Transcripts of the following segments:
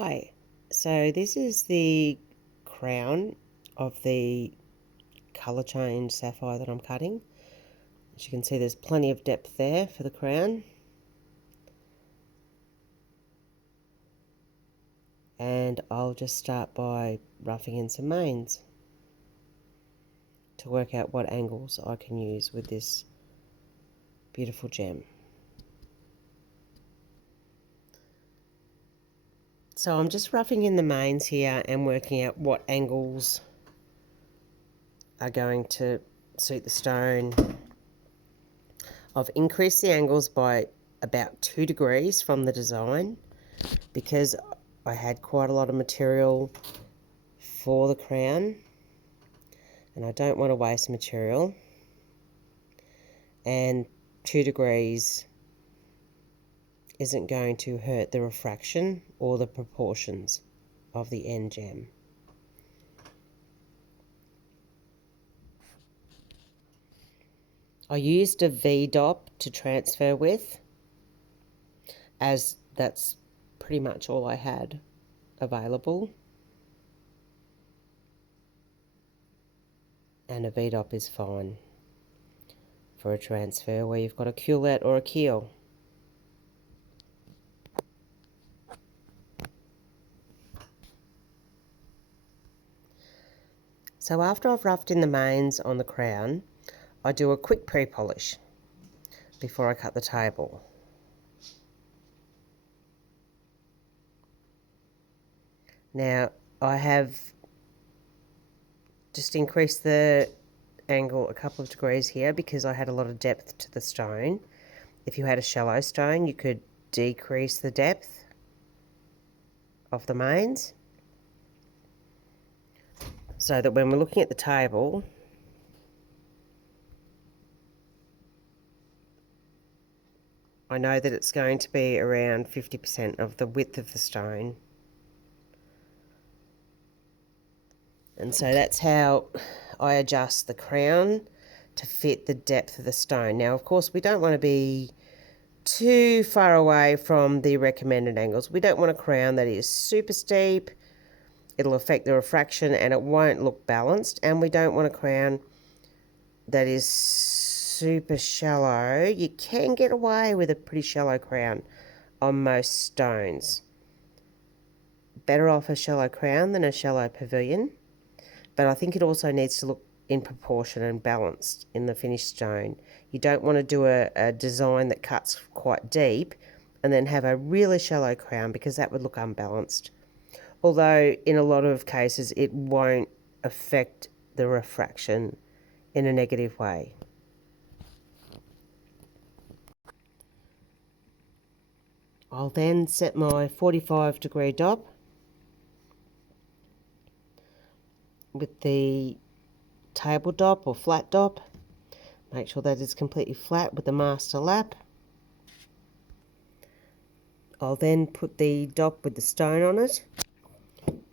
Hi, so this is the crown of the colour change sapphire that I'm cutting. As you can see, there's plenty of depth there for the crown. And I'll just start by roughing in some mains to work out what angles I can use with this beautiful gem. So I'm just roughing in the mains here and working out what angles are going to suit the stone. I've increased the angles by about 2 degrees from the design because I had quite a lot of material for the crown and I don't want to waste material, and 2 degrees isn't going to hurt the refraction or the proportions of the end gem. I used a V-dop to transfer with, as that's pretty much all I had available, and a V-dop is fine for a transfer where you've got a culette or a keel. So after I've roughed in the mains on the crown, I do a quick pre-polish before I cut the table. Now I have just increased the angle a couple of degrees here because I had a lot of depth to the stone. If you had a shallow stone, you could decrease the depth of the mains so that when we're looking at the table, I know that it's going to be around 50% of the width of the stone. And so that's how I adjust the crown to fit the depth of the stone. Now, of course, we don't want to be too far away from the recommended angles. We don't want a crown that is super steep. It'll affect the refraction and it won't look balanced. And we don't want a crown that is super shallow. You can get away with a pretty shallow crown on most stones. Better off a shallow crown than a shallow pavilion. But I think it also needs to look in proportion and balanced in the finished stone. You don't want to do a design that cuts quite deep and then have a really shallow crown, because that would look unbalanced. Although in a lot of cases it won't affect the refraction in a negative way. I'll then set my 45-degree dop with the table dop or flat dop. Make sure that it's completely flat with the master lap. I'll then put the dop with the stone on it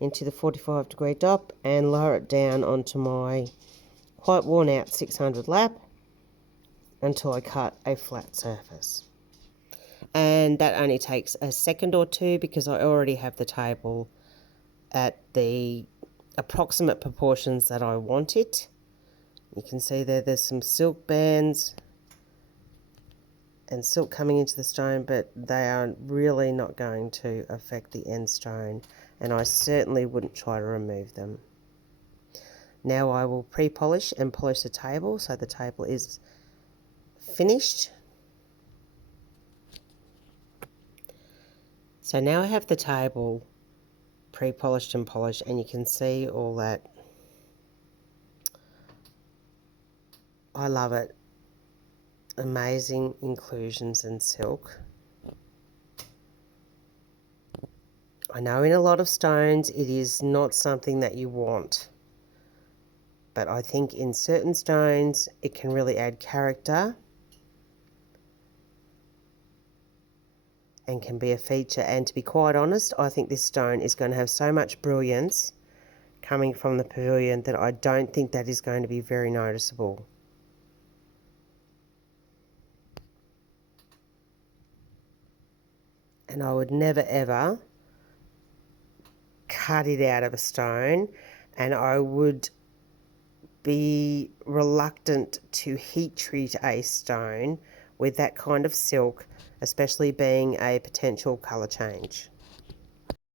into the 45-degree dop and lower it down onto my quite worn out 600 lap until I cut a flat surface. And that only takes a second or two because I already have the table at the approximate proportions that I want it. You can see there's some silk bands and silk coming into the stone, but they are really not going to affect the end stone, and I certainly wouldn't try to remove them. Now I will pre-polish and polish the table so the table is finished. So now I have the table pre-polished and polished, and you can see all that. I love it. Amazing inclusions in silk. I know in a lot of stones it is not something that you want, but I think in certain stones it can really add character and can be a feature. And to be quite honest, I think this stone is going to have so much brilliance coming from the pavilion that I don't think that is going to be very noticeable. And I would never ever cut it out of a stone, and I would be reluctant to heat treat a stone with that kind of silk, especially being a potential colour change.